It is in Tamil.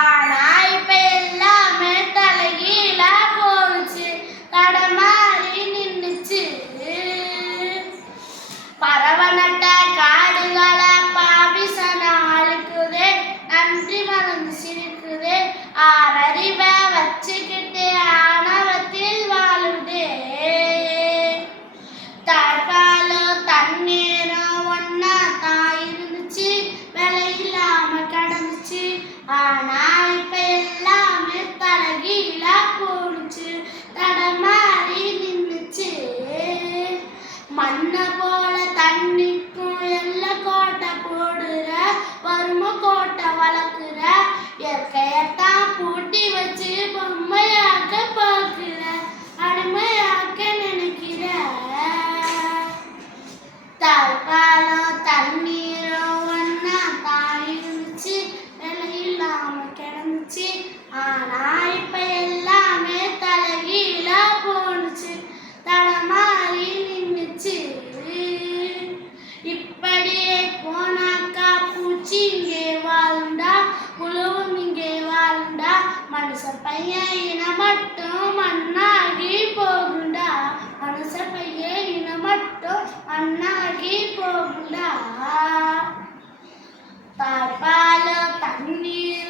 ஆனா இப்ப எல்லாமே தலைகீழா போச்சு, தடமாறி நின்னுச்சு. பரவநட்ட காடுகளை பாபிசன அழுக்குதே, நன்றி மறந்து சிரிக்குதே, ஆறறிவை வச்சுக்கிட்டு ஆணவத்தில் வாழுதே. தாழ்காலும் தண்ணீரும் ஒன்னா தான் இருந்துச்சு, விலை இல்லாம கிடந்துச்சு. ஆனா இப்ப எல்லாமே தலைகீழா போனுச்சு, தடமாறி நின்னுச்சு. மண்ணை போல தண்ணிக்கும் எல்ல கோட்டை போடுற, வறுமை கோட்டை வளர்க்குற, இயற்கையத்தான் பூட்டி வச்சு பொம்மையாக்க பார்க்குற, அடிமையாக்க நினைக்கிற. தாழ்காலம் தண்ணீரும் ஒன்னா தான் இருந்துச்சு, விலை இல்லாம கிடந்துச்சு. ஆனா இப்ப எல்லாமே தலைகீழா போனுச்சு, தடமாறி நின்னுச்சு. இப்படியே போனாக்கா பூச்சி இங்கே வாழுண்டா, புழுவும் இங்கே வாழுண்டா, மனுஷ பையன் இனம் மட்டும் மண்ணாகி போகுண்டா, மனுஷ பையன் இனம் மட்டும் மண்ணாகி போகுண்டா. தாழ்பாலும் தண்ணீர்